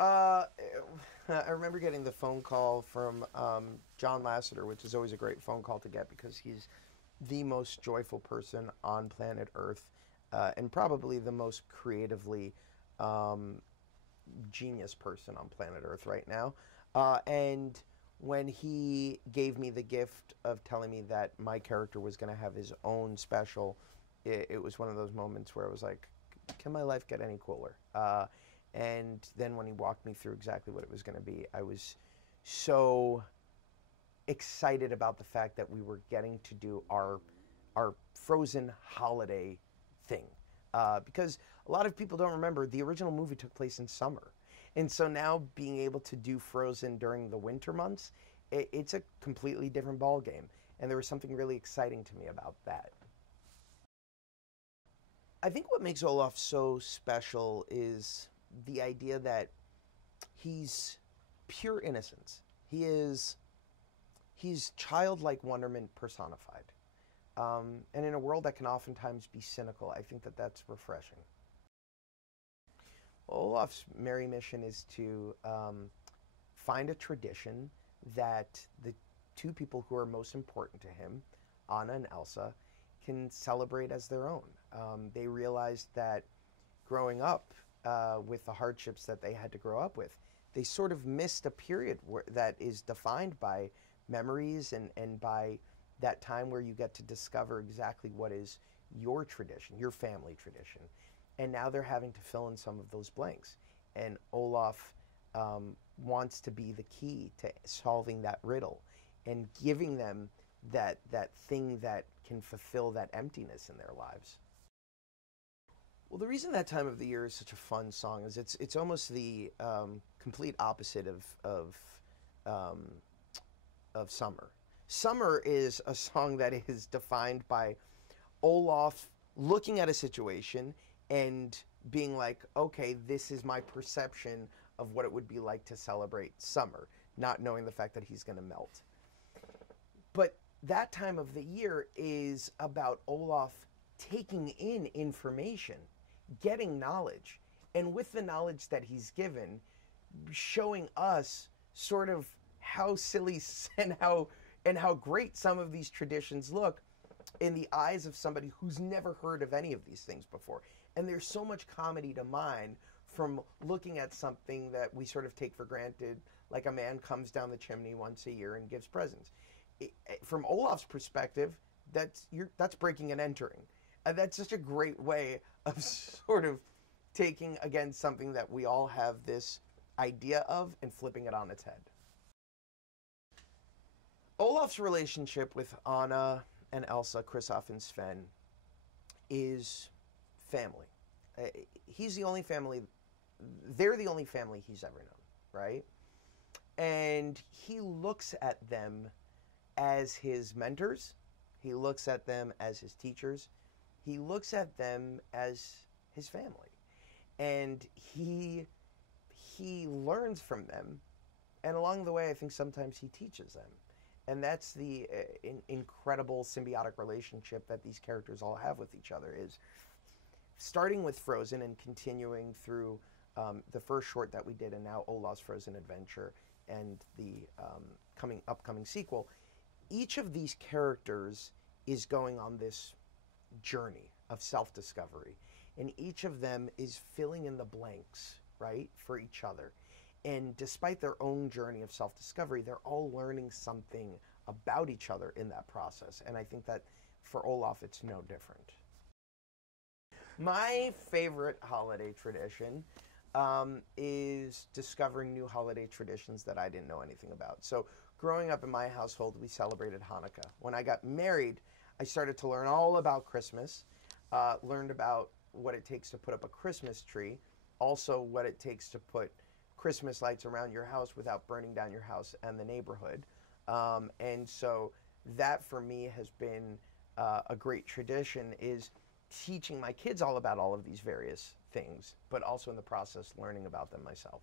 Uh, I remember getting the phone call from John Lasseter, which is always a great phone call to get because he's the most joyful person on planet Earth, and probably the most creatively um, genius person on planet Earth right now. And when he gave me the gift of telling me that my character was going to have his own special, it was one of those moments where I was like, can my life get any cooler? And then when he walked me through exactly what it was going to be, I was so excited about the fact that we were getting to do our Frozen holiday thing. Because a lot of people don't remember the original movie took place in summer, and so now being able to do Frozen during the winter months, it's a completely different ball game, and there was something really exciting to me about that. I think what makes Olaf so special is the idea that he's pure innocence. He's childlike wonderment personified. And in a world that can oftentimes be cynical, I think that that's refreshing. Olaf's merry mission is to find a tradition that the two people who are most important to him, Anna and Elsa, can celebrate as their own. They realized that growing up with the hardships that they had to grow up with, they sort of missed a period that is defined by memories and by that time where you get to discover exactly what is your tradition, your family tradition. And now they're having to fill in some of those blanks. And Olaf wants to be the key to solving that riddle and giving them that thing that can fulfill that emptiness in their lives. Well, the reason that time of the year is such a fun song is it's almost the complete opposite um, of summer. Summer is a song that is defined by Olaf looking at a situation and being like, okay, this is my perception of what it would be like to celebrate summer, not knowing the fact that he's going to melt. But that time of the year is about Olaf taking in information, getting knowledge, and with the knowledge that he's given, showing us sort of how silly and how great some of these traditions look in the eyes of somebody who's never heard of any of these things before. And there's so much comedy to mine from looking at something that we sort of take for granted, like a man comes down the chimney once a year and gives presents. From Olaf's perspective, that's breaking and entering. And that's just a great way of sort of taking, again, something that we all have this idea of and flipping it on its head. Olaf's relationship with Anna and Elsa, Kristoff and Sven is family. He's the only family, they're the only family he's ever known, right? And he looks at them as his mentors. He looks at them as his teachers. He looks at them as his family. And he learns from them. And along the way, I think sometimes he teaches them. And that's the incredible symbiotic relationship that these characters all have with each other, is starting with Frozen and continuing through the first short that we did, and now Olaf's Frozen Adventure and the upcoming sequel. Each of these characters is going on this journey of self-discovery, and each of them is filling in the blanks, right, for each other. And despite their own journey of self-discovery, they're all learning something about each other in that process. And I think that for Olaf, it's no different. My favorite holiday tradition is discovering new holiday traditions that I didn't know anything about. So growing up in my household, we celebrated Hanukkah. When I got married, I started to learn all about Christmas, learned about what it takes to put up a Christmas tree, also what it takes to put Christmas lights around your house without burning down your house and the neighborhood. And so that for me has been a great tradition, is teaching my kids all about all of these various things, but also in the process learning about them myself.